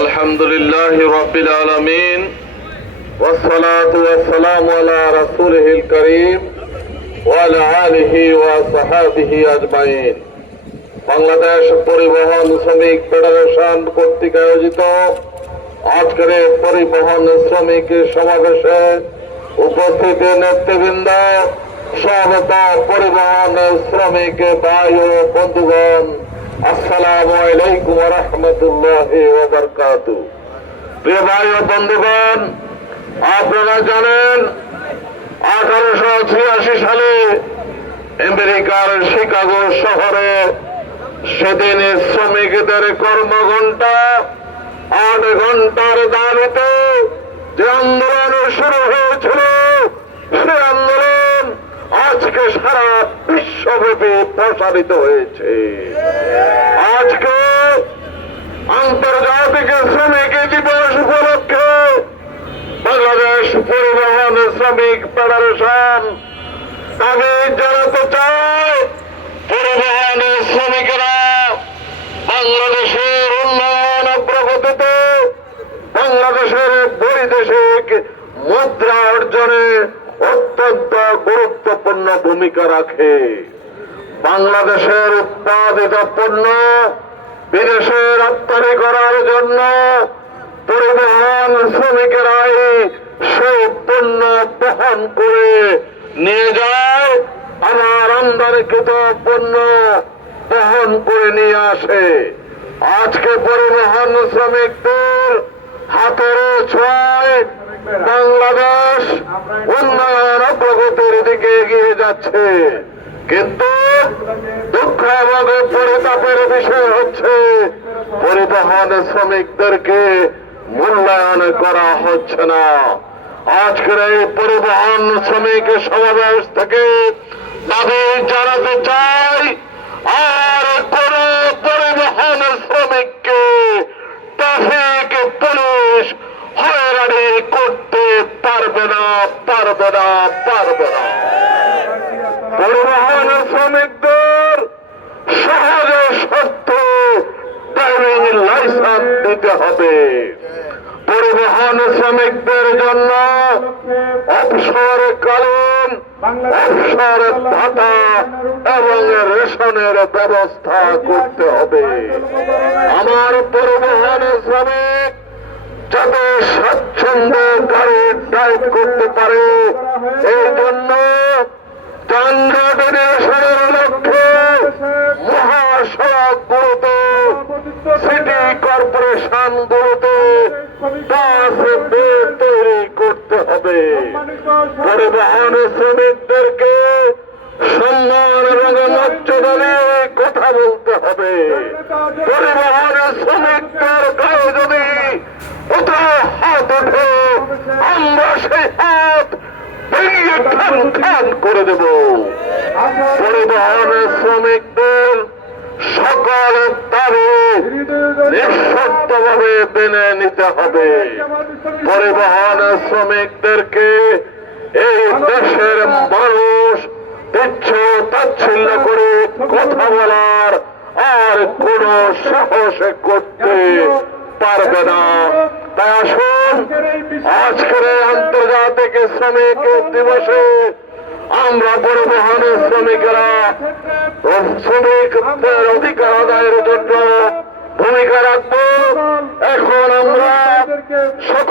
আলহামদুলিল্লাহি রাব্বিল আলামিন ওয়াসসালাতু ওয়াসসালামু আলা রাসূলিহিল কারীম ওয়া আলা আলিহি ওয়া সাহবিহি আজমাইন। বাংলাদেশ পরিবহন শ্রমিক ফেডারেশন কর্তৃক আয়োজিত আজকের পরিবহন শ্রমিক সমাবেশে উপস্থিত নেতৃবৃন্দ, সমবেত পরিবহন শ্রমিক ভাই ও বন্ধুগণ, আসসালামু আলাইকুম ওয়া রাহমাতুল্লাহি ওয়া বারাকাতুহু। প্রিয় ভাই ও বন্ধুগণ, আপনারা জানেন 1886 সালে আমেরিকার শিকাগো শহরে সেদিন শ্রমিকদের কর্মঘণ্টা 8 ঘন্টার দাবিতে যে আন্দোলন শুরু হয়েছিল, সে আন্দোলন আজকে সারা বিশ্বব্যাপী প্রসারিত হয়েছে। আজকে আন্তর্জাতিক শ্রমিক দিবস উপলক্ষে বাংলাদেশ পরিবহন শ্রমিক ফেডারেশন দাবি জানাতে চায়, পরিবহন শ্রমিকেরা বাংলাদেশের উন্নয়ন অগ্রগতিতে বাংলাদেশের বৈদেশিক মুদ্রা অর্জনে অত্যন্ত গুরুত্বপূর্ণ ভূমিকা রাখে। বাংলাদেশের উৎপাদিত পণ্য বিদেশে রপ্তানি করার জন্য পরিবহন শ্রমিকেরাই সেই পণ্য বহন করে নিয়ে যায়, আমার আমদানিকৃত পণ্য বহন করে নিয়ে আসে। আজকে পরিবহন শ্রমিকদের হাতের ছোঁয়ায় বাংলাদেশ উন্নয়ন অগ্রগতির দিকে এগিয়ে যাচ্ছে, কিন্তু দুঃখ এবং পরিতাপের বিষয় হচ্ছে পরিবহন শ্রমিকদেরকে মূল্যায়ন করা হচ্ছে না। আজকের এই পরিবহন শ্রমিক সমাবেশ থেকে দাবি জানাতে চাই, আর কোন পরিবহন শ্রমিককে ট্রাফিক পুলিশ হয়রানি করতে পারবে না। পরিবহন শ্রমিকদের সহজে শর্তে ড্রাইভিং লাইসেন্স দিতে হবে। পরিবহন শ্রমিকদের জন্য অবসরকালীন অবসর ভাতা এবং রেশনের ব্যবস্থা করতে হবে। আমার পরিবহন শ্রমিক যাতে স্বাচ্ছন্দ্যে গাড়ি ড্রাইভ করতে পারে, এই জন্য যানজট নিরসনের লক্ষ্যে মহাসড়কগুলোতে, সিটি কর্পোরেশন গুলোতে বাস তৈরি করতে হবে। পরিবহন শ্রমিকদেরকে সম্মান এবং মর্যাদা দিয়ে কথা বলতে হবে। পরিবহন শ্রমিকদের গায়ে যদি কোথাও হাত ওঠে, আমরা সেই হাত ভেঙে খান করে দেব। পরিবহন শ্রমিকদের সকল দাবি নিঃশর্তভাবে মেনে নিতে হবে। পরিবহন শ্রমিকদেরকে এই দেশের মানুষ তুচ্ছ তাচ্ছিল্য করে কথা বলার আর কোন সাহস করতে পারবে না। তাই আসুন, আজকের আন্তর্জাতিক শ্রমিক দিবসে আমরা পরিবহন শ্রমিকেরা শ্রমিকদের অধিকার আদায়ের জন্য ভূমিকা রাখবো। এখন আমরা সকল